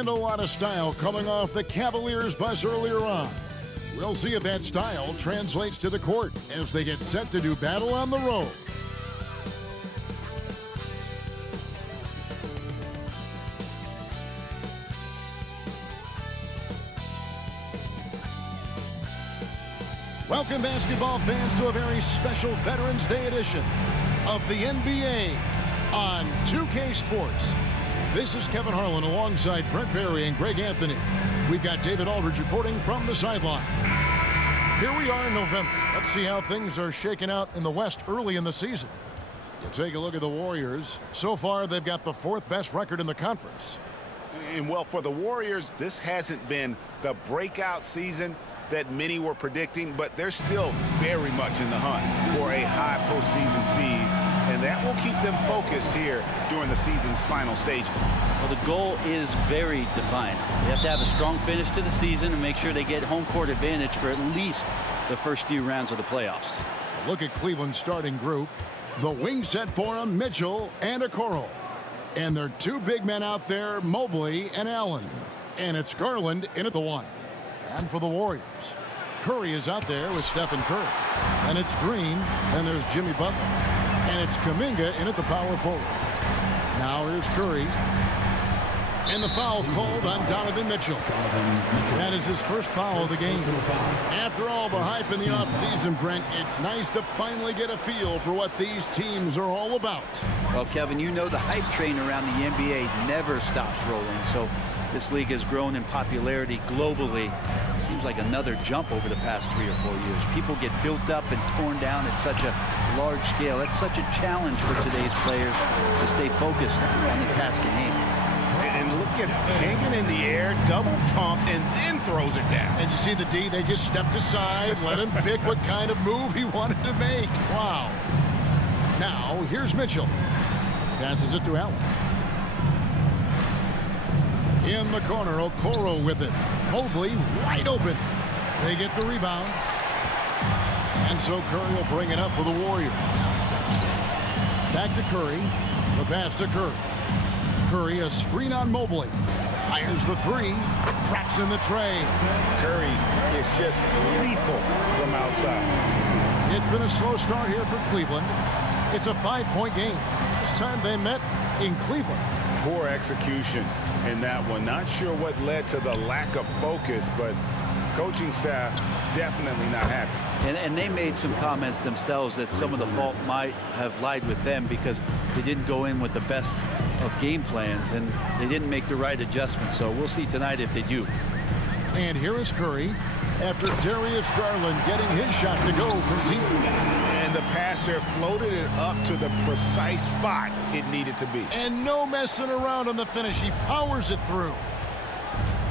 And a lot of style coming off the Cavaliers bus earlier on. We'll see if that style translates to the court as they get set to do battle on the road. Welcome, basketball fans, to a very special Veterans Day edition of the NBA on 2K Sports. This is Kevin Harlan alongside Brent Barry and Greg Anthony. We've got David Aldridge reporting from the sideline. Here we are in November. Let's see how things are shaking out in the West early in the season. You take a look at the Warriors. So far, they've got the 4th best record in the conference. And well, for the Warriors, this hasn't been the breakout season that many were predicting, but they're still very much in the hunt for a high postseason seed, and that will keep them focused here during the season's final stages. Well, the goal is very defined. They have to have a strong finish to the season and make sure they get home court advantage for at least the first few rounds of the playoffs. Look at Cleveland's starting group. The wing set for them, Mitchell and Okoro. And their 2 big men out there, Mobley and Allen. And it's Garland in at the 1. And for the Warriors, Curry is out there with Stephen Curry. And it's Green, and there's Jimmy Butler. And it's Kuminga in at the power forward. Now here's Curry. And the foul called on Donovan Mitchell. That is his first foul of the game. After all the hype in the offseason, Brent, it's nice to finally get a feel for what these teams are all about. Well, Kevin, you know the hype train around the NBA never stops rolling. So this league has grown in popularity globally. It seems like another jump over the past 3 or 4 years. People get built up and torn down at such a large scale. That's such a challenge for today's players to stay focused on the task at hand. And look at hanging in the air, double pump, and then throws it down. And you see the D, they just stepped aside, let him pick what kind of move he wanted to make. Wow. Now, here's Mitchell. Passes it to Allen. In the corner, Okoro with it. Mobley wide open. They get the rebound. And so Curry will bring it up for the Warriors. Back to Curry. The pass to Curry. Curry, a screen on Mobley. Fires the 3. Traps in the tray. Curry is just lethal from outside. It's been a slow start here for Cleveland. It's a 5-point game. This time they met in Cleveland. Poor execution in that one. Not sure what led to the lack of focus, but coaching staff definitely not happy. And they made some comments themselves that some of the fault might have lied with them because they didn't go in with the best of game plans and they didn't make the right adjustments. So we'll see tonight if they do. And here is Curry after Darius Garland getting his shot to go from deep. And the passer floated it up to the precise spot it needed to be. And no messing around on the finish. He powers it through.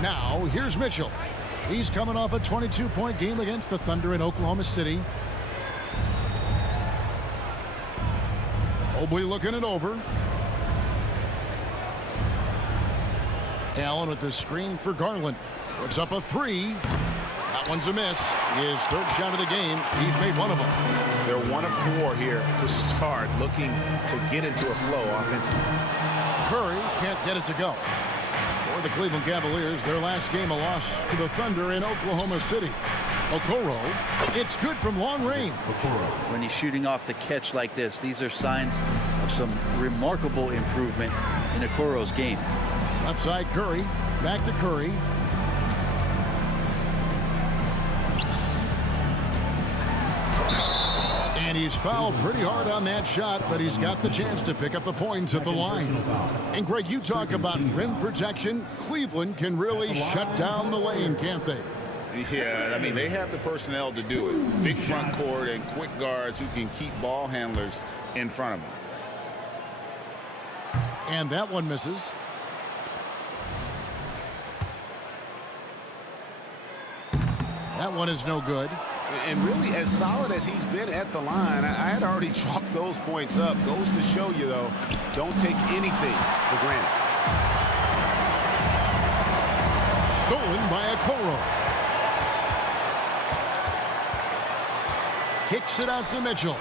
Now, here's Mitchell. He's coming off a 22-point game against the Thunder in Oklahoma City. Mobley looking it over. Allen with the screen for Garland. Puts up a 3. That one's a miss. His 3rd shot of the game. He's made one of them. They're 1 of 4 here to start, looking to get into a flow offensively. Curry can't get it to go. For the Cleveland Cavaliers, their last game a loss to the Thunder in Oklahoma City. Okoro, it's good from long range. When he's shooting off the catch like this, these are signs of some remarkable improvement in Okoro's game. Left side Curry, back to Curry. And he's fouled pretty hard on that shot, but he's got the chance to pick up the points at the line. And Greg, you talk about rim protection. Cleveland can really shut down the lane, can't they? Yeah, I mean, they have the personnel to do it. Big front court and quick guards who can keep ball handlers in front of them. And that one misses. That one is no good. And really, as solid as he's been at the line, I had already chalked those points up. Goes to show you, though, don't take anything for granted. Stolen by Okoro. Kicks it out to Mitchell.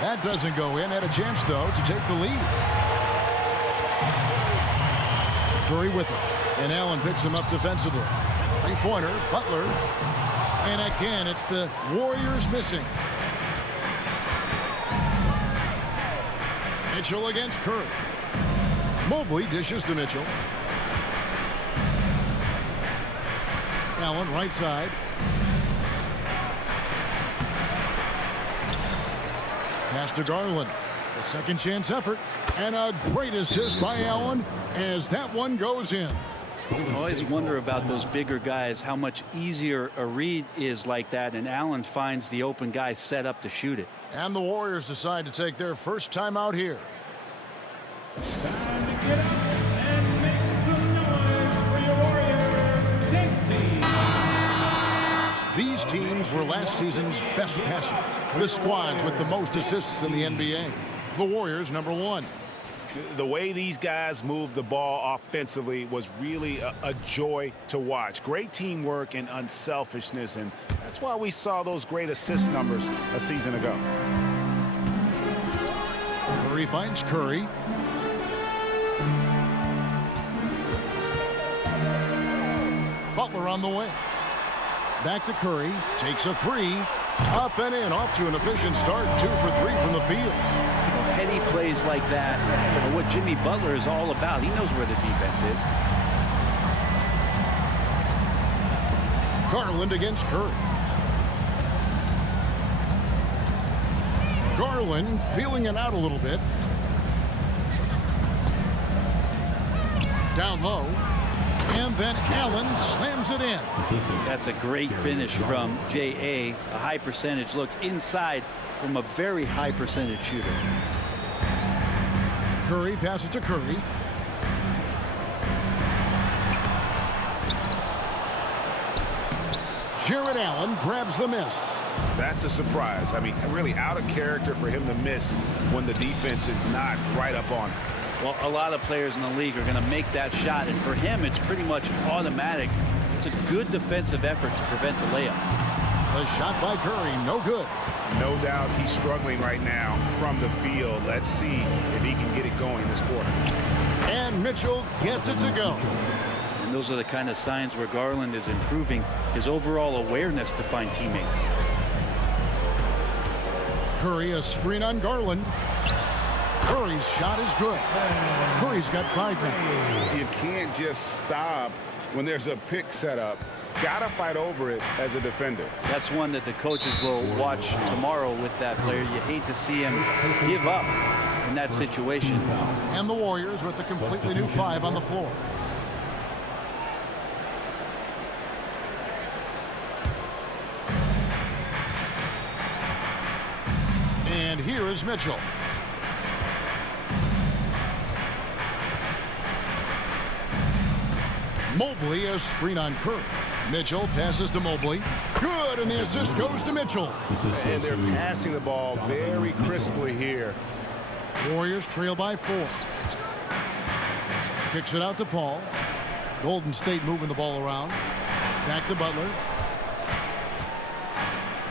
That doesn't go in. Had a chance, though, to take the lead. Curry with it. And Allen picks him up defensively. Three-pointer, Butler. And again, it's the Warriors missing. Mitchell against Curry. Mobley dishes to Mitchell. Allen right side. Pass to Garland. A second chance effort. And a great assist by Allen as that one goes in. I always wonder about those bigger guys, how much easier a read is like that, and Allen finds the open guy set up to shoot it. And the Warriors decide to take their first time out here. Time to get up and make some noise for your Warriors next team. These teams were last season's best passers. The squads with the most assists in the NBA. The Warriors, number 1. The way these guys move the ball offensively was really a joy to watch. Great teamwork and unselfishness, and that's why we saw those great assist numbers a season ago. Curry finds Curry. Butler on the wing. Back to Curry. Takes a three. Up and in. Off to an efficient start. 2 for 3 from the field. Heady plays like that are what Jimmy Butler is all about. He knows where the defense is. Garland against Curry. Garland feeling it out a little bit. Down low. And then Allen slams it in. That's a great finish from J.A. A high percentage look inside from a very high percentage shooter. Curry passes to Curry. Jared Allen grabs the miss. That's a surprise. I mean, really out of character for him to miss when the defense is not right up on him. Well, a lot of players in the league are going to make that shot, and for him, it's pretty much automatic. It's a good defensive effort to prevent the layup. The shot by Curry, no good. No doubt he's struggling right now from the field. Let's see if he can get it going this quarter. And Mitchell gets it to go. And those are the kind of signs where Garland is improving his overall awareness to find teammates. Curry, a screen on Garland. Curry's shot is good. Curry's got 5 now. You can't just stop when there's a pick set up. Gotta fight over it as a defender. That's one that the coaches will watch tomorrow with that player. You hate to see him give up in that situation. And the Warriors with a completely new 5 on the floor. And here is Mitchell. Mobley, a screen on Curry. Mitchell passes to Mobley. Good, and the assist goes to Mitchell. And they're passing the ball very crisply here. Warriors trail by 4. Kicks it out to Paul. Golden State moving the ball around. Back to Butler.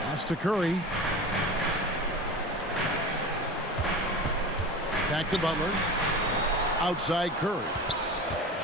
Pass to Curry. Back to Butler. Outside Curry.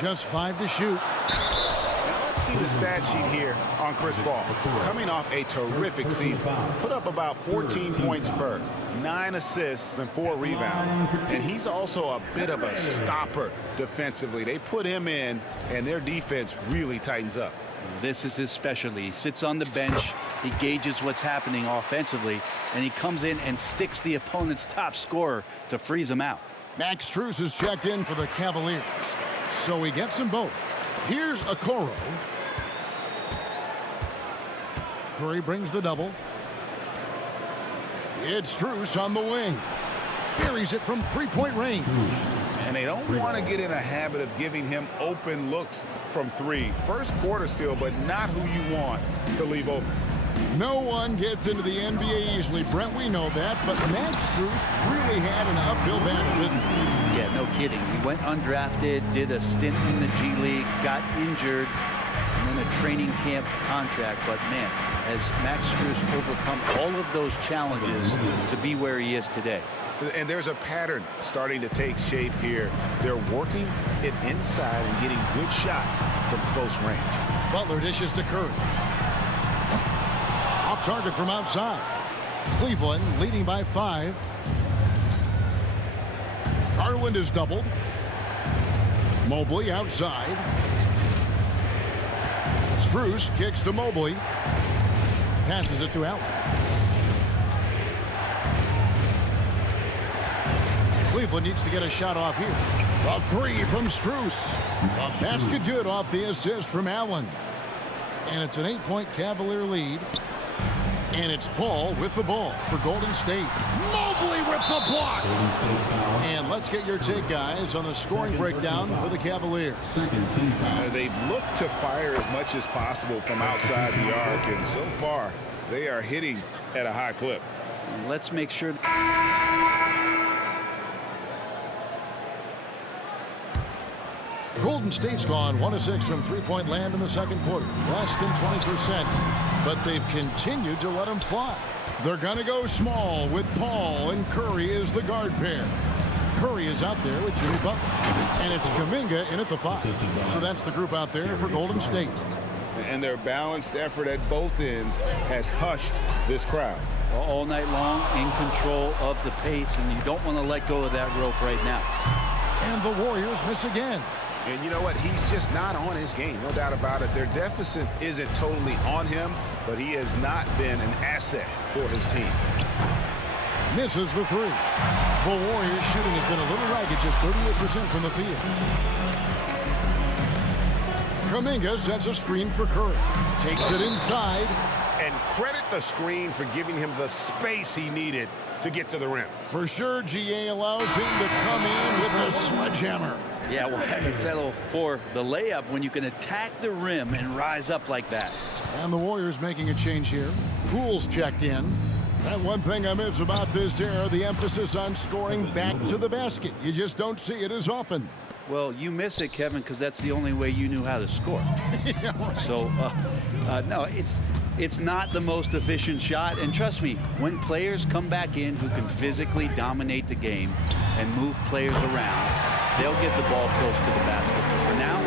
Just 5 to shoot. Now let's see the stat sheet here on Chris Paul. Coming off a terrific season. Put up about 14 points per, 9 assists and 4 rebounds. And he's also a bit of a stopper defensively. They put him in, and their defense really tightens up. This is his specialty. He sits on the bench, he gauges what's happening offensively, and he comes in and sticks the opponent's top scorer to freeze him out. Max Strus is checked in for the Cavaliers. So he gets them both. Here's Okoro. Curry brings the double. It's Strus on the wing. Buries it from 3-point range. And they don't want to get in a habit of giving him open looks from 3. First quarter still, but not who you want to leave open. No one gets into the NBA easily, Brent. We know that. But Max Strus really had an uphill battle, didn't he? Yeah, no kidding. He went undrafted, did a stint in the G League, got injured, and then a training camp contract, but man, has Max Strus overcome all of those challenges to be where he is today. And there's a pattern starting to take shape here. They're working it inside and getting good shots from close range. Butler dishes to Curry. Off target from outside. Cleveland leading by 5. Garland is doubled. Mobley outside. Strus kicks to Mobley. Passes it to Allen. Cleveland needs to get a shot off here. A 3 from Strus. Basket good off the assist from Allen. And it's an 8-point Cavalier lead. And it's Paul with the ball for Golden State. Mobley with the block. And let's get your take, guys, on the scoring breakdown for the Cavaliers. They've looked to fire as much as possible from outside the arc, and so far they are hitting at a high clip. Let's make sure. Golden State's gone 1 of 6 from three-point land in the second quarter. Less than 20%. But they've continued to let them fly. They're going to go small with Paul and Curry as the guard pair. Curry is out there with Jimmy Butler. And it's Kuminga in at the 5. So that's the group out there for Golden State. And their balanced effort at both ends has hushed this crowd. All night long, in control of the pace, and you don't want to let go of that rope right now. And the Warriors miss again. And you know what? He's just not on his game. No doubt about it. Their deficit isn't totally on him, but he has not been an asset for his team. Misses the 3. The Warriors shooting has been a little ragged, just 38% from the field. Kuminga sets a screen for Curry. Takes it inside. And credit the screen for giving him the space he needed to get to the rim. For sure, GA allows him to come in with the sledgehammer. Yeah, why settle for the layup when you can attack the rim and rise up like that? And the Warriors making a change here. Poole's checked in. And one thing I miss about this era, the emphasis on scoring back to the basket. You just don't see it as often. Well, you miss it, Kevin, because that's the only way you knew how to score. Yeah, right. So, no, it's not the most efficient shot. And trust me, when players come back in who can physically dominate the game and move players around, they'll get the ball close to the basket. But for now,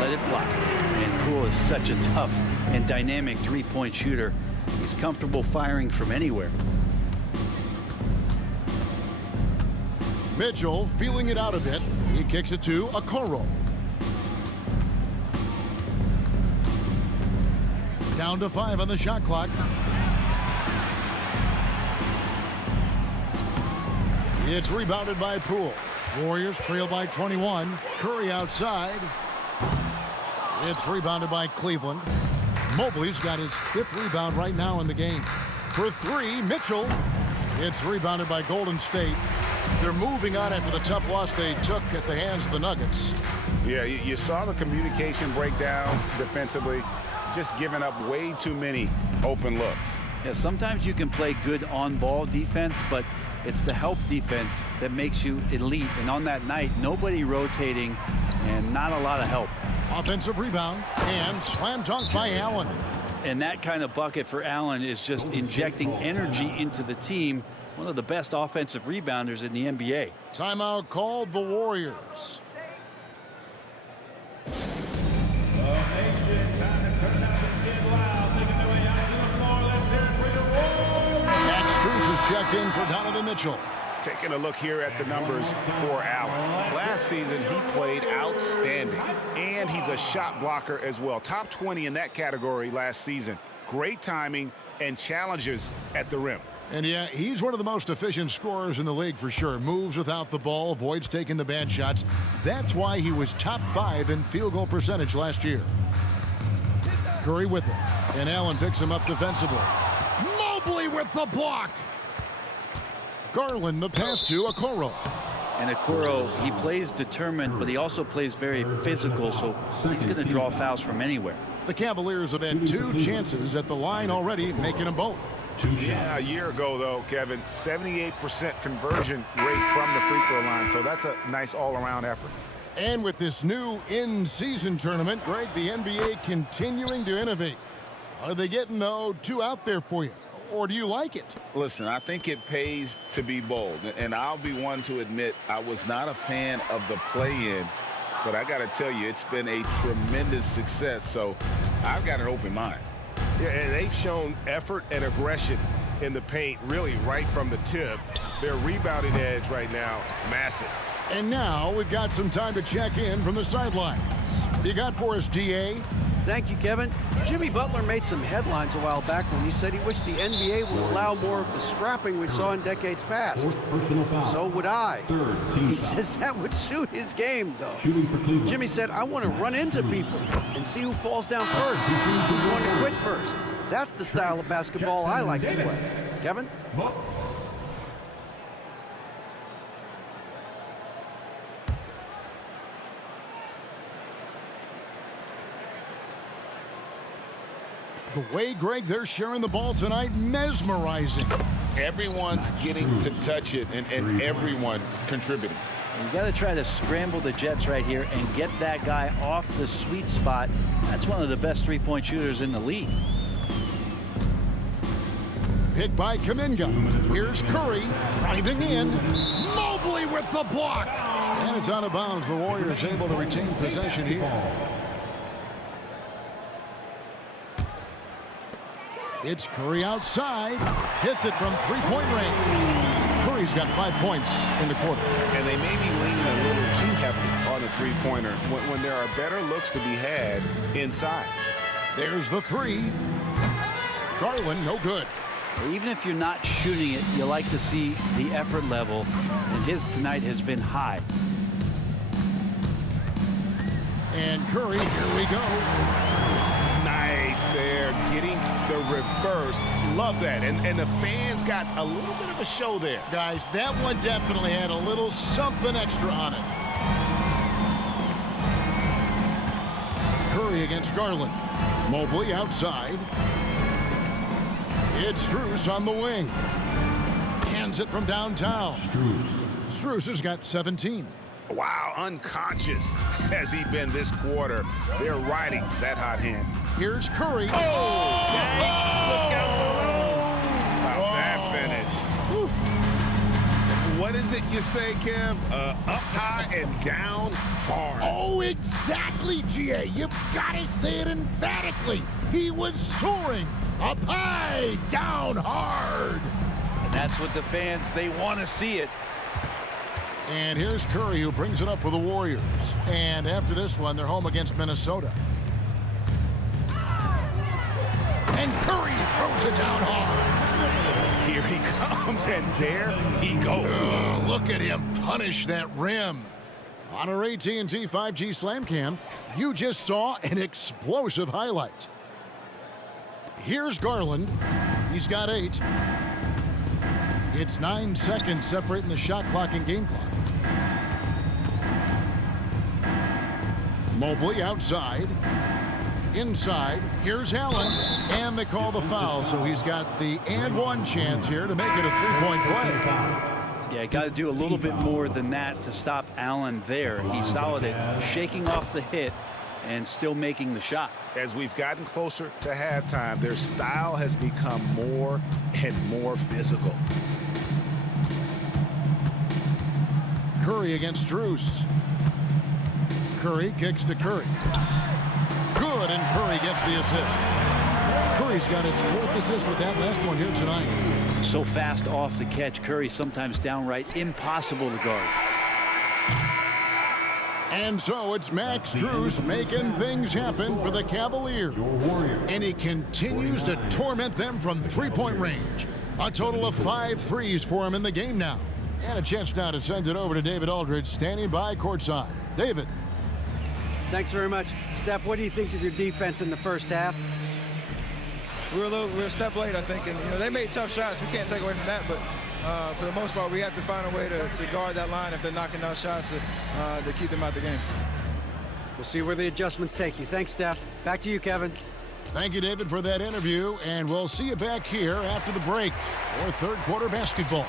let it fly. And Poole is such a tough and dynamic three-point shooter. He's comfortable firing from anywhere. Mitchell feeling it out a bit. He kicks it to Okoro. Down to 5 on the shot clock. It's rebounded by Poole. Warriors trail by 21. Curry outside. It's rebounded by Cleveland. Mobley's got his 5th rebound right now in the game. For 3, Mitchell. It's rebounded by Golden State. They're moving on after the tough loss they took at the hands of the Nuggets. Yeah, you saw the communication breakdowns defensively, just giving up way too many open looks. Yeah, sometimes you can play good on-ball defense, but it's the help defense that makes you elite. And on that night, nobody rotating and not a lot of help. Offensive rebound and slam dunk by Allen. And that kind of bucket for Allen is just injecting energy into the team. One of the best offensive rebounders in the NBA. Timeout called the Warriors. Max Strus is checked in for Donovan Mitchell. Taking a look here at the numbers for Allen. Last season, he played outstanding, and he's a shot blocker as well. Top 20 in that category last season. Great timing and challenges at the rim. And yeah, he's one of the most efficient scorers in the league for sure. Moves without the ball, avoids taking the bad shots. That's why he was top 5 in field goal percentage last year. Curry with it, and Allen picks him up defensively. Mobley with the block. Garland the pass to Okoro. And Okoro, he plays determined, but he also plays very physical, so he's going to draw fouls from anywhere. The Cavaliers have had 2 chances at the line already, making them both. Yeah, a year ago, though, Kevin, 78% conversion rate from the free throw line, so that's a nice all-around effort. And with this new in-season tournament, Greg, the NBA continuing to innovate. Are they getting, though, too out there for you? Or do you like it? Listen, I think it pays to be bold. And I'll be one to admit I was not a fan of the play-in. But I got to tell you, it's been a tremendous success. So I've got an open mind. Yeah, and they've shown effort and aggression in the paint really right from the tip. Their rebounding edge right now, massive. And now we've got some time to check in from the sidelines. You got for us, DA? Thank you, Kevin. Jimmy Butler made some headlines a while back when he said he wished the NBA would allow more of the scrapping we saw in decades past. So would I. He says that would suit his game, though. Jimmy said, I want to run into people and see who falls down first, who's going to quit first. That's the style of basketball I like to play. Kevin? The way, Greg, they're sharing the ball tonight, mesmerizing. Everyone's getting to touch it, and everyone's contributing. You got to try to scramble the Jets right here and get that guy off the sweet spot. That's one of the best three-point shooters in the league. Picked by Kuminga. Here's Curry driving in. Mobley with the block. And it's out of bounds. The Warriors able to retain possession here. It's Curry outside. Hits it from three-point range. Curry's got 5 points in the quarter. And they may be leaning a little too heavily on the three-pointer when there are better looks to be had inside. There's the three. Garland, no good. Even if you're not shooting it, you like to see the effort level, and his tonight has been high. And Curry, here we go. Nice there, getting the reverse. Love that. And the fans got a little bit of a show there. Guys, that one definitely had a little something extra on it. Curry against Garland. Mobley outside. It's Strus on the wing. Cans it from downtown. Strus has got 17. Wow, unconscious has he been this quarter. They're riding that hot hand. Here's Curry. Oh! Yikes, look out below. Wow, that finish. Oof. What is it you say, Kev? Up high and down hard. Oh, exactly, GA. You've got to say it emphatically. He was soaring. Up high, down hard. And that's what the fans, they want to see it. And here's Curry, who brings it up for the Warriors. And after this one, they're home against Minnesota. And Curry throws it down hard. Here he comes, and there he goes. Oh, look at him punish that rim. On our AT&T 5G Slam Cam, you just saw an explosive highlight. Here's Garland. He's got 8. It's 9 seconds separating the shot clock and game clock. Mobley outside. Inside. Here's Allen. And they call the foul, so he's got the and one chance here to make it a three-point play. Yeah, got to do a little bit more than that to stop Allen there. He's solid at shaking off the hit and still making the shot. As we've gotten closer to halftime, their style has become more and more physical. Curry against Strus. Curry kicks to Curry. Good, and Curry gets the assist. Curry's got his 4th assist with that last one here tonight. So fast off the catch, Curry sometimes downright impossible to guard. And so it's Max Strus making things happen for the Cavaliers. And he continues to torment them from three-point range. A total of 5 threes for him in the game now. And a chance now to send it over to David Aldridge, standing by courtside. David. Thanks very much. Steph, what do you think of your defense in the first half? We were a step late, I think, and they made tough shots. We can't take away from that, but for the most part, we have to find a way to guard that line if they're knocking down shots to keep them out the game. We'll see where the adjustments take you. Thanks, Steph. Back to you, Kevin. Thank you, David, for that interview, and we'll see you back here after the break for third quarter basketball.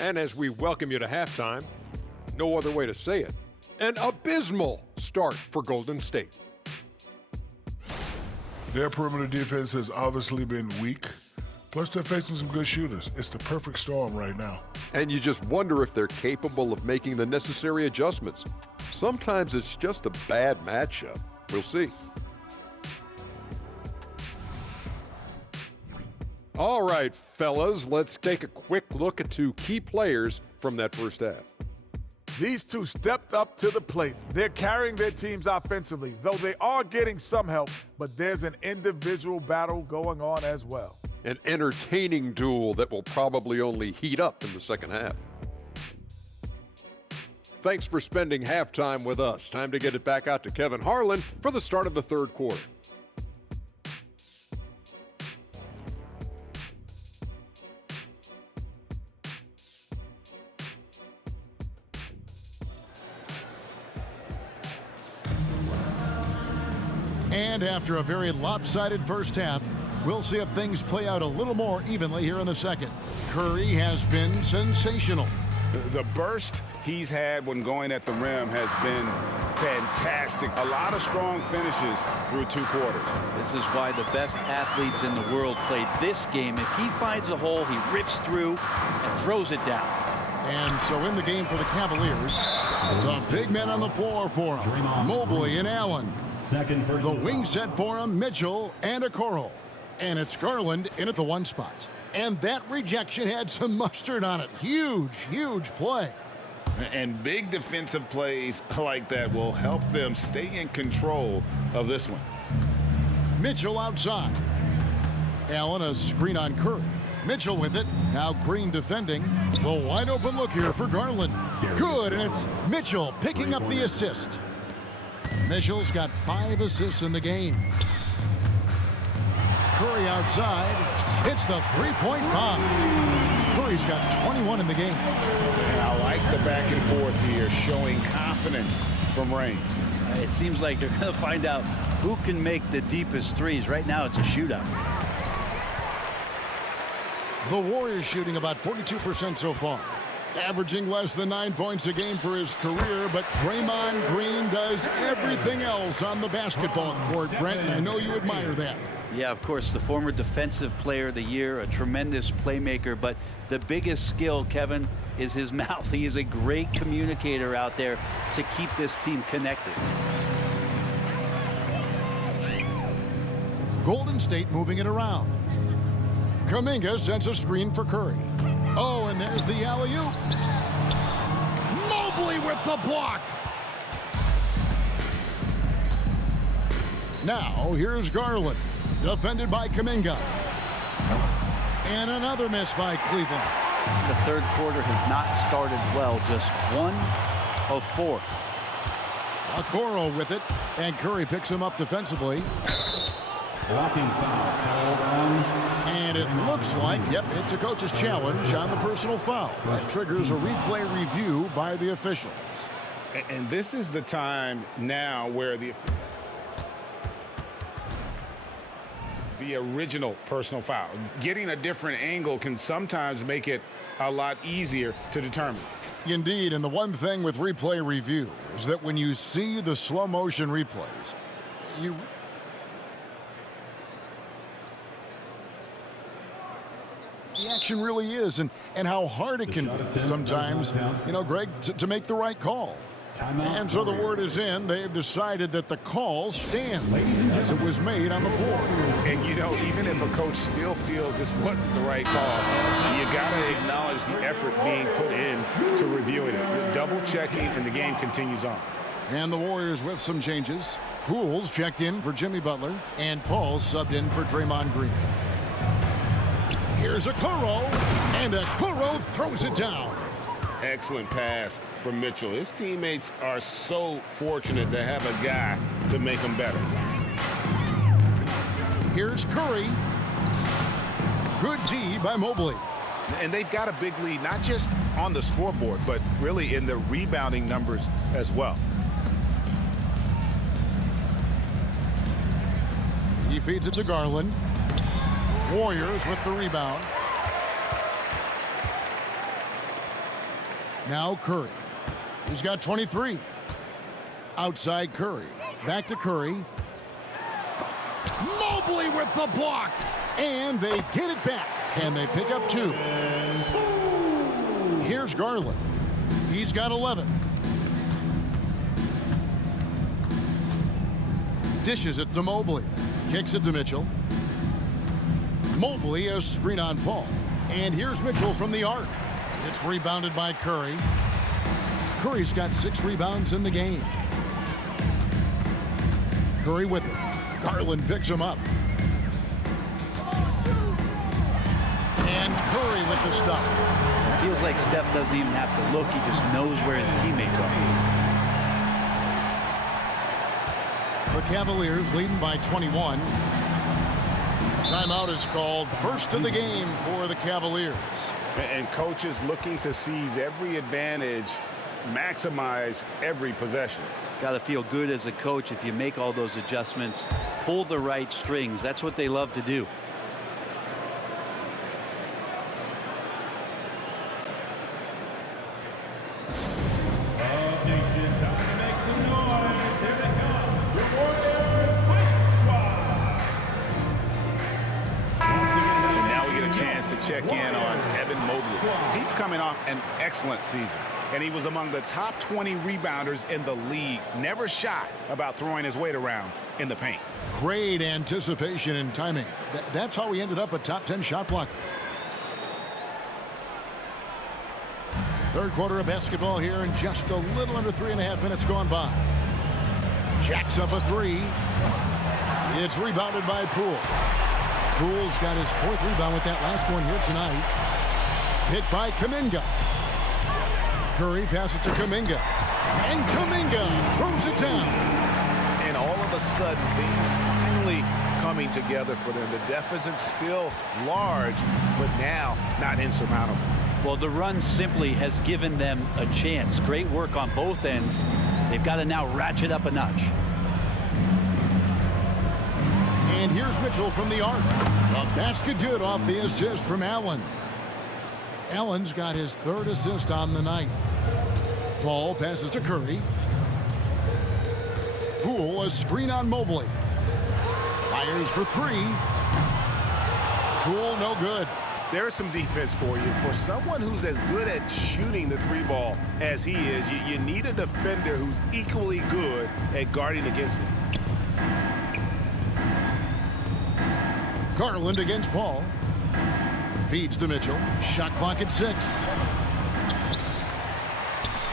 And as we welcome you to halftime, no other way to say it, an abysmal start for Golden State. Their perimeter defense has obviously been weak. Plus, they're facing some good shooters. It's the perfect storm right now. And you just wonder if they're capable of making the necessary adjustments. Sometimes it's just a bad matchup. We'll see. All right, fellas, let's take a quick look at two key players from that first half. These two stepped up to the plate. They're carrying their teams offensively, though they are getting some help, but there's an individual battle going on as well. An entertaining duel that will probably only heat up in the second half. Thanks for spending halftime with us. Time to get it back out to Kevin Harlan for the start of the third quarter. And after a very lopsided first half, we'll see if things play out a little more evenly here in the second. Curry has been sensational. The burst he's had when going at the rim has been fantastic. A lot of strong finishes through 2 quarters. This is why the best athletes in the world play this game. If he finds a hole, he rips through and throws it down. And so in the game for the Cavaliers, the big men on the floor for him, Mobley and Allen. The wing set for him, Mitchell and Okoro. And it's Garland in at the 1 spot. And that rejection had some mustard on it. Huge, huge play. And big defensive plays like that will help them stay in control of this one. Mitchell outside. Allen a screen on Curry. Mitchell with it. Now Green defending. The wide open look here for Garland. Good, and it's Mitchell picking up the assist. Mitchell's got 5 assists in the game. Curry outside hits the three-point bomb. Curry's got 21 in the game. And I like the back and forth here, showing confidence from range. It seems like they're going to find out who can make the deepest threes. Right now, it's a shootout. The Warriors shooting about 42% so far. Averaging less than 9 points a game for his career, but Draymond Green does everything else on the basketball court, Brent, and I know you admire that. Yeah, of course, the former Defensive Player of the Year, a tremendous playmaker, but the biggest skill, Kevin, is his mouth. He is a great communicator out there to keep this team connected. Golden State moving it around. Kuminga sends a screen for Curry. Oh, and there's the alley-oop. Mobley with the block. Now, here's Garland, defended by Kuminga. And another miss by Cleveland. The third quarter has not started well, just 1 of 4. Okoro with it, and Curry picks him up defensively. Blocking foul called on. And it looks like, yep, it's a coach's challenge on the personal foul. That triggers a replay review by the officials. And this is the time now where the original personal foul. Getting a different angle can sometimes make it a lot easier to determine. Indeed, and the one thing with replay review is that when you see the slow motion replays, the action really is, and how hard it can be sometimes, you know, Greg, to make the right call. And so the word is in. They've decided that the call stands as it was made on the floor. And, you know, even if a coach still feels this wasn't the right call, you got to acknowledge the effort being put in to reviewing it. Double checking, and the game continues on. And the Warriors with some changes. Pools checked in for Jimmy Butler, and Paul subbed in for Draymond Green. Here's Okoro, and Okoro throws it down. Excellent pass from Mitchell. His teammates are so fortunate to have a guy to make them better. Here's Curry. Good D by Mobley. And they've got a big lead, not just on the scoreboard, but really in the rebounding numbers as well. He feeds it to Garland. Warriors with the rebound. Now Curry. He's got 23. Outside Curry. Back to Curry. Mobley with the block. And they get it back. And they pick up 2. Here's Garland. He's got 11. Dishes it to Mobley. Kicks it to Mitchell. Mobley a screen on Paul. And here's Mitchell from the arc. It's rebounded by Curry. Curry's got 6 rebounds in the game. Curry with it. Garland picks him up. And Curry with the stuff. It feels like Steph doesn't even have to look. He just knows where his teammates are. The Cavaliers leading by 21. Timeout is called. First of the game for the Cavaliers. And coaches looking to seize every advantage, maximize every possession. Got to feel good as a coach if you make all those adjustments, pull the right strings. That's what they love to do. Check in on Evan Mobley. He's coming off an excellent season, and he was among the top 20 rebounders in the league. Never shy about throwing his weight around in the paint. Great anticipation and timing. That's how he ended up a top 10 shot blocker. Third quarter of basketball here, and just a little under 3.5 minutes gone by. Jacks up a 3. It's rebounded by Poole. Poole's got his 4th rebound with that last one here tonight. Hit by Kuminga. Curry passes to Kuminga. And Kuminga throws it down. And all of a sudden, things finally coming together for them. The deficit's still large, but now not insurmountable. Well, the run simply has given them a chance. Great work on both ends. They've got to now ratchet up a notch. And here's Mitchell from the arc. A basket good off the assist from Allen. Allen's got his 3rd assist on the night. Paul passes to Curry. Poole a screen on Mobley. Fires for 3. Poole no good. There's some defense for you. For someone who's as good at shooting the 3-ball as he is, you need a defender who's equally good at guarding against him. Garland against Paul. Feeds to Mitchell. Shot clock at 6.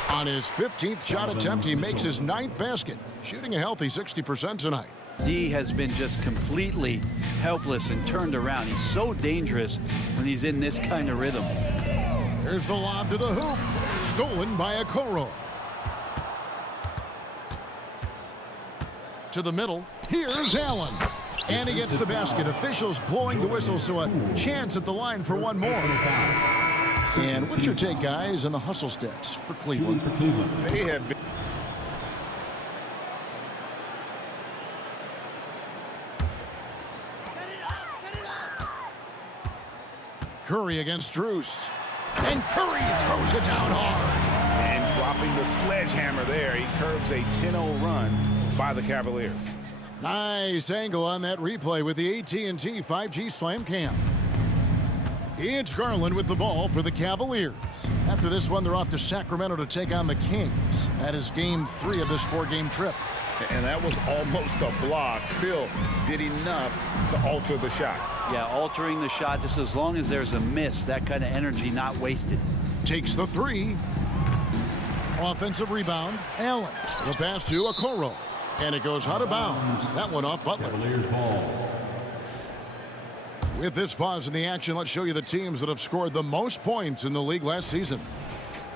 On his 15th shot attempt, he makes his 9th basket, shooting a healthy 60% tonight. D has been just completely helpless and turned around. He's so dangerous when he's in this kind of rhythm. Here's the lob to the hoop. Stolen by Okoro. To the middle. Here's Allen. And he gets the basket. Officials blowing the whistle, so a chance at the line for one more. And what's your take, guys, on the hustle stats for Cleveland? They have been. Curry against Strus. And Curry throws it down hard. And dropping the sledgehammer there. He curbs a 10-0 run by the Cavaliers. Nice angle on that replay with the AT&T 5G Slam Cam. It's Garland with the ball for the Cavaliers. After this one, they're off to Sacramento to take on the Kings. That is game 3 of this 4-game trip. And that was almost a block. Still did enough to alter the shot. Yeah, altering the shot just as long as there's a miss. That kind of energy not wasted. Takes the 3. Offensive rebound, Allen. The pass to Okoro. And it goes out of bounds. That one off Butler. With this pause in the action, let's show you the teams that have scored the most points in the league last season.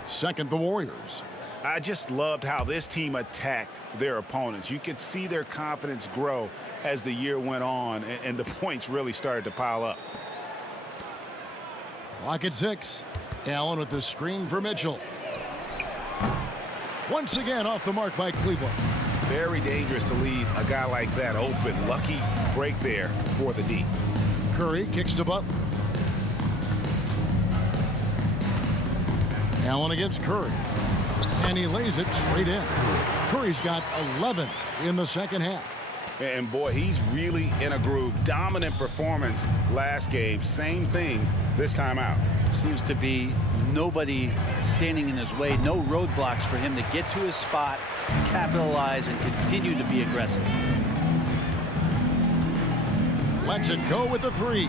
Second, the Warriors. I just loved how this team attacked their opponents. You could see their confidence grow as the year went on, and the points really started to pile up. Clock at 6. Allen with the screen for Mitchell. Once again off the mark by Cleveland. Very dangerous to leave a guy like that open. Lucky break there for the D. Curry kicks to Butler. Allen against Curry. And he lays it straight in. Curry's got 11 in the second half. And boy, he's really in a groove. Dominant performance last game. Same thing this time out. Seems to be nobody standing in his way. No roadblocks for him to get to his spot, capitalize, and continue to be aggressive. Lets it go with the three.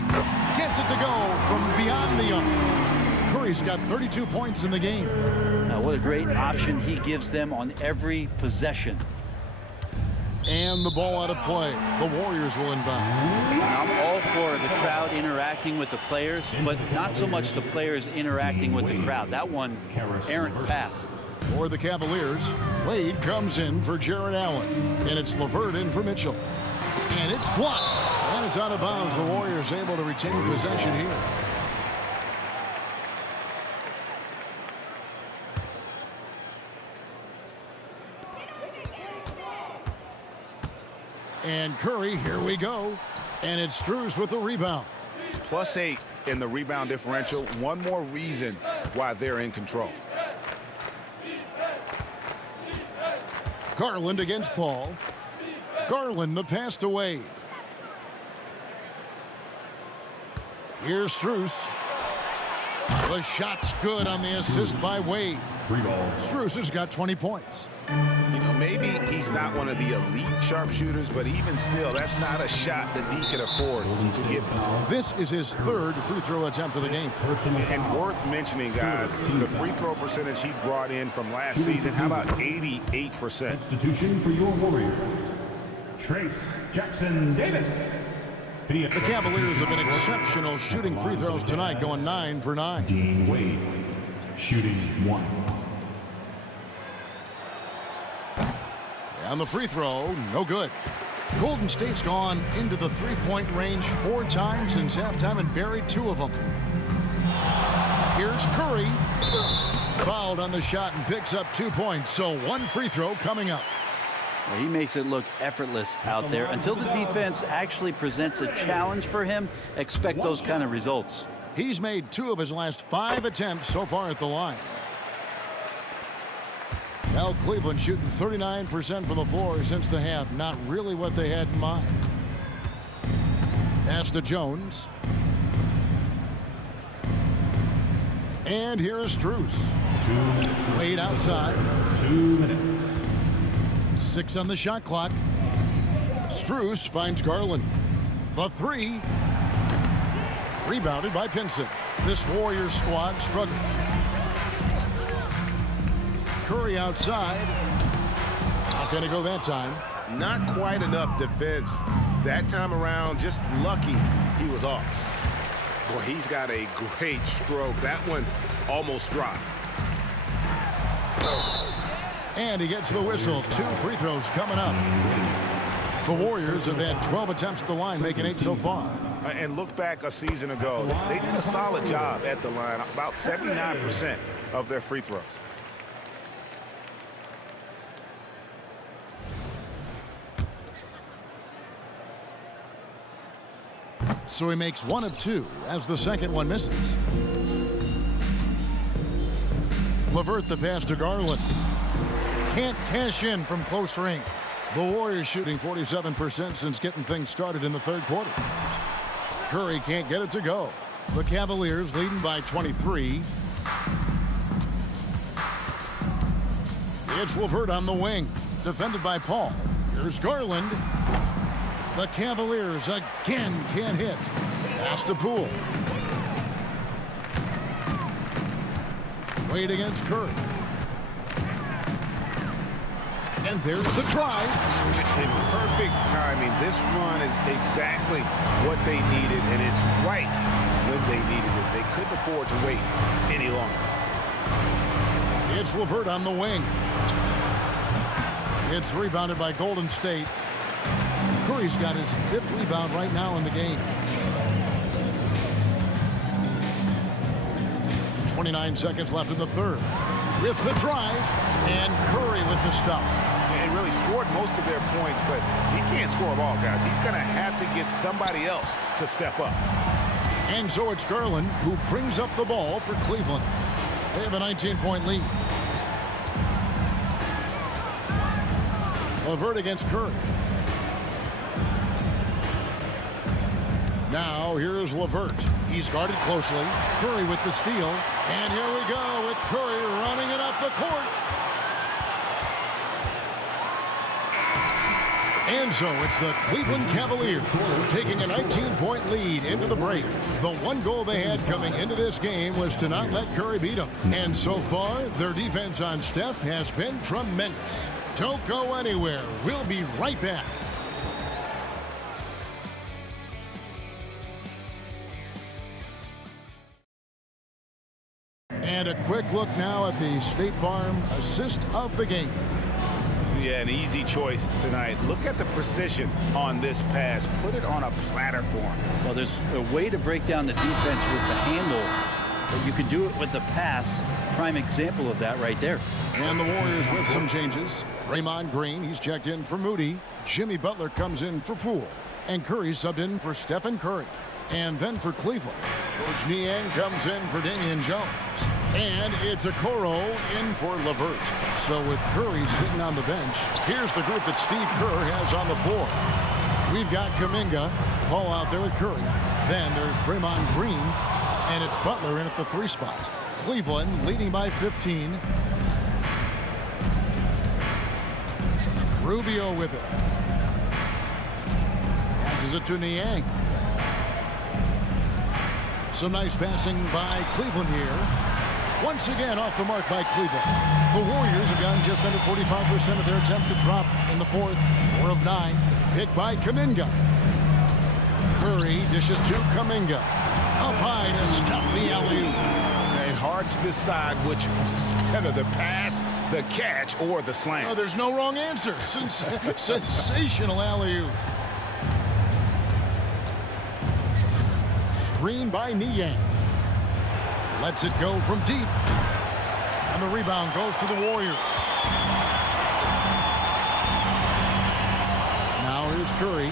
Gets it to go from beyond the arc. Curry's got 32 points in the game. Now, what a great option he gives them on every possession. And the ball out of play. The Warriors will inbound. I'm all for the crowd interacting with the players, but not so much the players interacting with the crowd. That one, errant pass. For the Cavaliers, Wade comes in for Jared Allen. And it's LeVert in for Mitchell. And it's blocked. And it's out of bounds. The Warriors able to retain possession here. And Curry, here we go. And it's Strus with the rebound. +8 in the rebound differential. One more reason why they're in control. Garland against Paul. Garland, the pass to Wade. Here's Strus. The shot's good on the assist by Wade. Strus has got 20 points. You know, maybe he's not one of the elite sharpshooters, but even still, that's not a shot that he can afford to give. This is his third free throw attempt of the game. And worth mentioning, guys, the free throw percentage he brought in from last season, how about 88%? Substitution for your Warriors, Trace Jackson Davis. The Cavaliers have been exceptional shooting free throws tonight, going 9 for 9. Dean Wade, shooting 1. And the free throw, no good. Golden State's gone into the three-point range 4 times since halftime and buried 2 of them. Here's Curry. Fouled on the shot and picks up 2 points, so 1 free throw coming up. Well, he makes it look effortless out there. Until the defense actually presents a challenge for him, expect those kind of results. He's made 2 of his last 5 attempts so far at the line. Now Cleveland shooting 39% from the floor since the half. Not really what they had in mind. Pass to Jones. And here is Strus. 2 minutes. Wade outside. 2 minutes. 6 on the shot clock. Strus finds Garland. The 3. Rebounded by Pinson. This Warriors squad struggling. Curry outside. Not going to go that time. Not quite enough defense that time around. Just lucky he was off. Boy, he's got a great stroke. That one almost dropped. And he gets the whistle. 2 free throws coming up. The Warriors have had 12 attempts at the line, making 8 so far. And look back a season ago. They did a solid job at the line. About 79% of their free throws. So he makes 1 of 2 as the second one misses. LeVert the pass to Garland. Can't cash in from close range. The Warriors shooting 47% since getting things started in the third quarter. Curry can't get it to go. The Cavaliers leading by 23. It's LeVert on the wing, defended by Paul. Here's Garland. The Cavaliers again can't hit. Pass to Poole. Wade against Curry. And there's the drive. In perfect timing. This run is exactly what they needed, and it's right when they needed it. They couldn't afford to wait any longer. It's LeVert on the wing. It's rebounded by Golden State. Curry's got his 5th rebound right now in the game. 29 seconds left in the third. With the drive, and Curry with the stuff. And really scored most of their points, but he can't score them all, guys. He's going to have to get somebody else to step up. And so it's Garland who brings up the ball for Cleveland. They have a 19-point lead. LeVert against Curry. Now here's LeVert. He's guarded closely. Curry with the steal. And here we go with Curry running it up the court. And so it's the Cleveland Cavaliers taking a 19-point lead into the break. The one goal they had coming into this game was to not let Curry beat them. And so far, their defense on Steph has been tremendous. Don't go anywhere. We'll be right back. And a quick look now at the State Farm assist of the game. Yeah, an easy choice tonight. Look at the precision on this pass. Put it on a platter for him. Well, there's a way to break down the defense with the handle, but you can do it with the pass. Prime example of that right there. And the Warriors with some changes. Draymond Green, he's checked in for Moody. Jimmy Butler comes in for Poole. And Curry subbed in for Stephen Curry. And then for Cleveland, Coach Niang comes in for Damian Jones. And it's Okoro in for LeVert. So with Curry sitting on the bench, here's the group that Steve Kerr has on the floor. We've got Kuminga, Paul out there with Curry. Then there's Draymond Green, and it's Butler in at the 3 spot. Cleveland leading by 15. Rubio with it. Passes it to Niang. Some nice passing by Cleveland here. Once again off the mark by Cleveland. The Warriors have gotten just under 45% of their attempts to drop in the fourth. 4 of 9. Hit by Kuminga. Curry dishes to Kuminga. Up high to stuff the alley-oop. And hard to decide which was better, the pass, the catch, or the slam. Oh, there's no wrong answer. Sensational alley-oop. Screen by Niang. Lets it go from deep. And the rebound goes to the Warriors. Now here's Curry.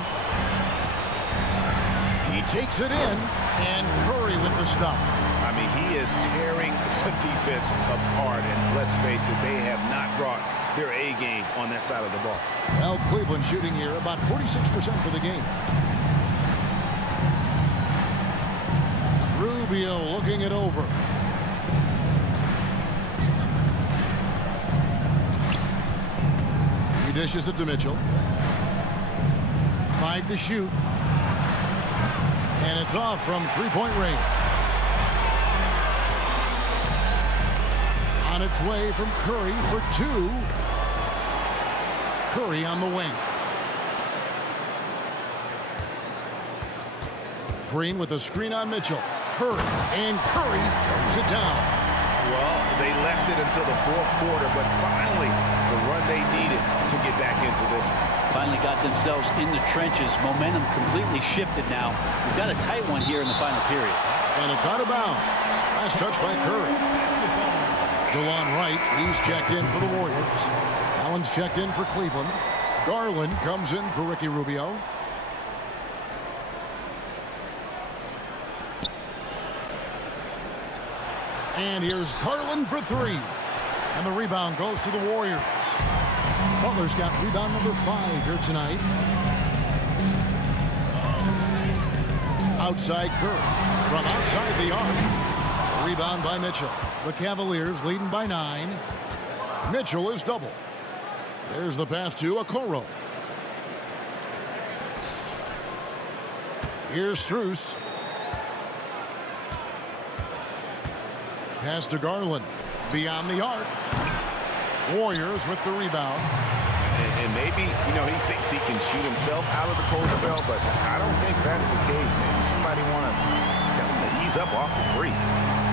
He takes it in. And Curry with the stuff. I mean, he is tearing the defense apart. And let's face it, they have not brought their A game on that side of the ball. Well, Cleveland shooting here about 46% for the game. Rubio looking it over. He dishes it to Mitchell. 5 to shoot. And it's off from 3-point range. On its way from Curry for 2. Curry on the wing. Green with a screen on Mitchell. Curry, and Curry throws it down. Well, they left it until the fourth quarter, but finally the run they needed to get back into this one. Finally got themselves in the trenches. Momentum completely shifted now. We've got a tight one here in the final period. And it's out of bounds. Last touch by Curry. DeLon Wright, he's checked in for the Warriors. Allen's checked in for Cleveland. Garland comes in for Ricky Rubio. And here's Garland for 3. And the rebound goes to the Warriors. Butler's got rebound number 5 here tonight. Outside Curry. From outside the arc. Rebound by Mitchell. The Cavaliers leading by 9. Mitchell is double. There's the pass to Okoro. Here's Strus. Pass to Garland. Beyond the arc. Warriors with the rebound. And maybe, you know, he thinks he can shoot himself out of the cold spell, but I don't think that's the case. Maybe somebody want to tell him to ease up off the threes.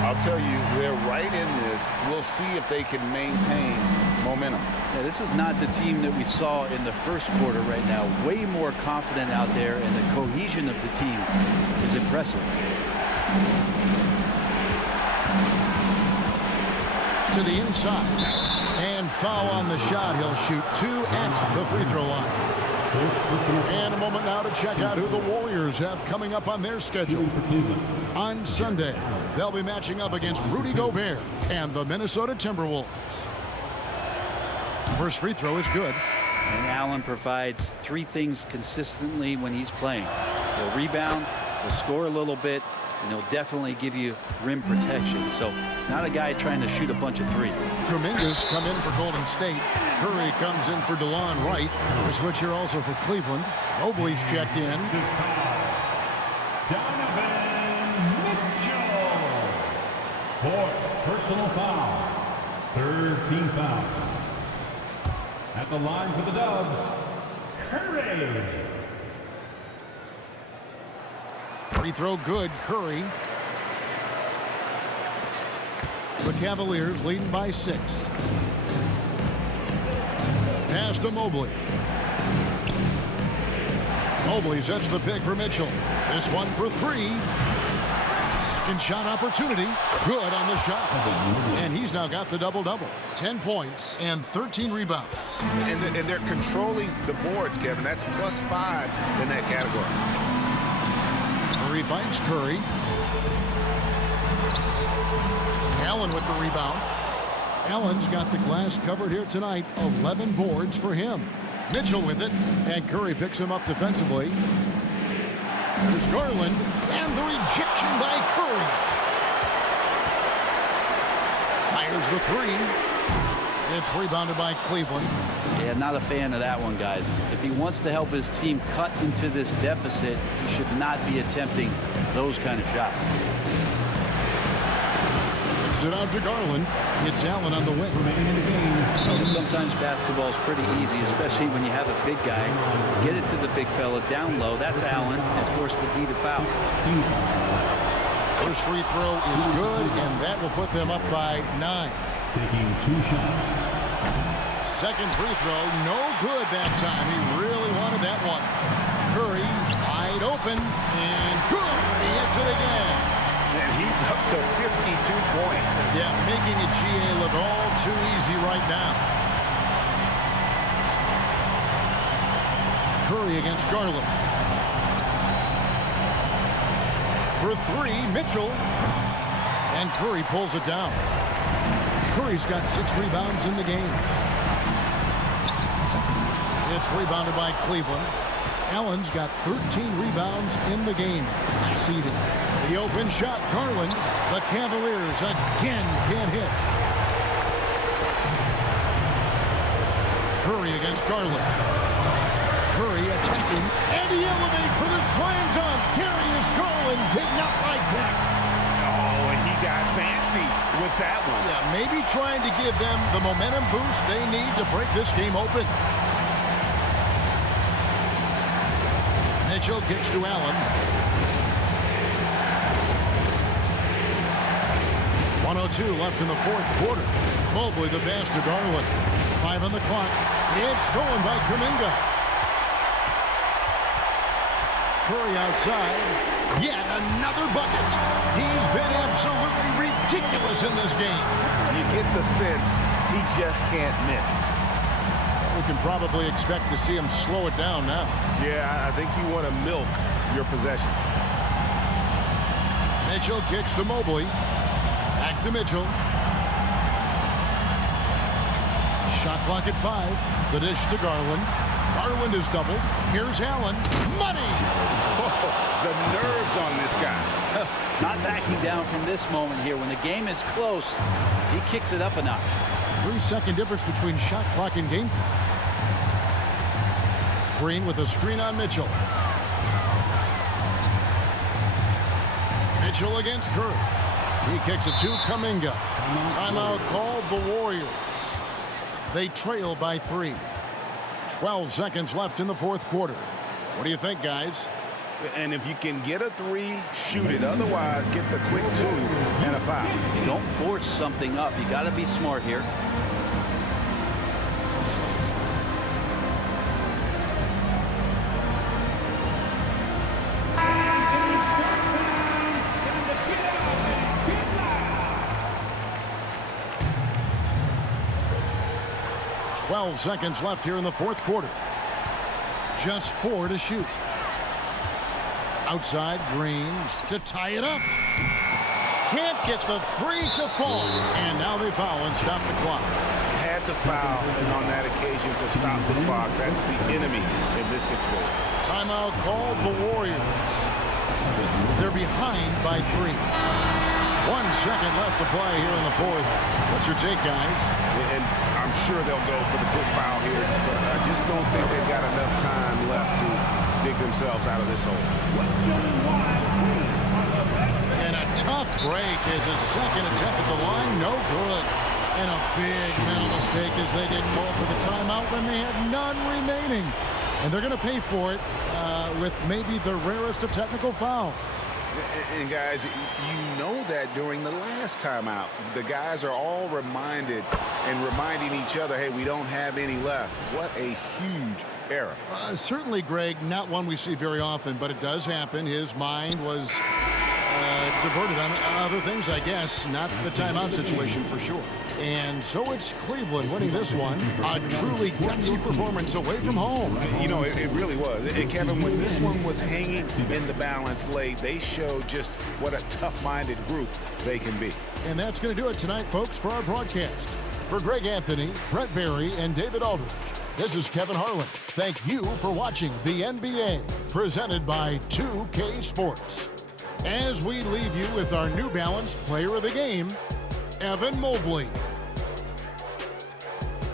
I'll tell you, they're right in this. We'll see if they can maintain momentum. Yeah, this is not the team that we saw in the first quarter right now. Way more confident out there, and the cohesion of the team is impressive. To the inside. And foul on the shot. He'll shoot 2 at the free throw line. And a moment now to check out who the Warriors have coming up on their schedule. On Sunday, they'll be matching up against Rudy Gobert and the Minnesota Timberwolves. First free throw is good. And Allen provides three things consistently when he's playing. He'll rebound, he'll score a little bit, and he'll definitely give you rim protection. So not a guy trying to shoot a bunch of threes. Kuminga's come in for Golden State. Curry comes in for DeLon Wright. A switch here also for Cleveland. Mobley's checked in. Donovan Mitchell. Fourth personal foul. Third team foul. At the line for the Dubs, Curry. Free throw good, Curry. The Cavaliers leading by 6. Pass to Mobley. Mobley sets the pick for Mitchell. This one for 3. Second shot opportunity. Good on the shot. And he's now got the double-double. 10 points and 13 rebounds. And they're controlling the boards, Kevin. That's +5 in that category. Murray finds Curry. Allen with the rebound. Allen's got the glass covered here tonight. 11 boards for him. Mitchell with it, and Curry picks him up defensively. There's Garland, and the rejection by Curry. Fires the 3. It's rebounded by Cleveland. Yeah, not a fan of that one, guys. If he wants to help his team cut into this deficit, he should not be attempting those kind of shots. Kicks it out to Garland. It's Allen on the wing. Sometimes basketball is pretty easy, especially when you have a big guy. Get it to the big fella down low. That's Allen, and force the D to foul. First free throw is good, and that will put them up by 9. Taking 2 shots. Second free throw, no good that time. He really wanted that one. Curry wide open, and good. He hits it again. And he's up to 52 points. Yeah, making a GA look all too easy right now. Curry against Garland. For 3, Mitchell. And Curry pulls it down. Curry's got 6 rebounds in the game. It's rebounded by Cleveland. Allen's got 13 rebounds in the game. Seeded. The open shot, Garland. The Cavaliers again can't hit. Curry against Garland. Curry attacking, and he elevates for the slam dunk. Darius Garland did not like that. Oh, and he got fancy with that one. Yeah, maybe trying to give them the momentum boost they need to break this game open. Mitchell kicks to Allen. 1:02 left in the fourth quarter. Mobley the pass to Garland. 5 on the clock. It's stolen by Kuminga. Curry outside. Yet another bucket. He's been absolutely ridiculous in this game. You get the sense he just can't miss. We can probably expect to see him slow it down now. Yeah, I think you want to milk your possessions. Mitchell kicks to Mobley. Back to Mitchell. Shot clock at 5. The dish to Garland. Garland is doubled. Here's Allen. Money! Oh, the nerves on this guy. Not backing down from this moment here. When the game is close, he kicks it up a notch. 3-second difference between shot clock and game clock. Green with a screen on Mitchell. Mitchell against Curry. He kicks it to Kuminga. Timeout called the Warriors. They trail by 3. 12 seconds left in the fourth quarter. What do you think, guys? And if you can get a 3, shoot it. Otherwise, get the quick 2 and a foul. Don't force something up. You got to be smart here. Seconds left here in the fourth quarter. just 4 to shoot. Outside, Green to tie it up. Can't get the 3 to fall. And now they foul and stop the clock. Had to foul, and on that occasion to stop the clock. That's the enemy in this situation. Timeout called the Warriors. They're behind by 3. 1 second left to play here in the fourth. What's your take, guys? And I'm sure they'll go for the quick foul here, but I just don't think they've got enough time left to dig themselves out of this hole. And a tough break is his second attempt at the line. No good. And a big mental mistake as they didn't call for the timeout when they had none remaining. And they're going to pay for it with maybe the rarest of technical fouls. And guys, you know that during the last timeout, the guys are all reminding each other, hey, we don't have any left. What a huge error. Certainly, Greg, not one we see very often, but it does happen. His mind was diverted on other things, I guess, not the timeout situation for sure. And so it's Cleveland winning this one. A truly gutsy performance away from home. You know, it really was. And Kevin, when this one was hanging in the balance late, they showed just what a tough-minded group they can be. And that's going to do it tonight, folks, for our broadcast. For Greg Anthony, Brett Barry, and David Aldridge, this is Kevin Harlan. Thank you for watching the NBA, presented by 2K Sports. As we leave you with our New Balance Player of the Game, Evan Mobley.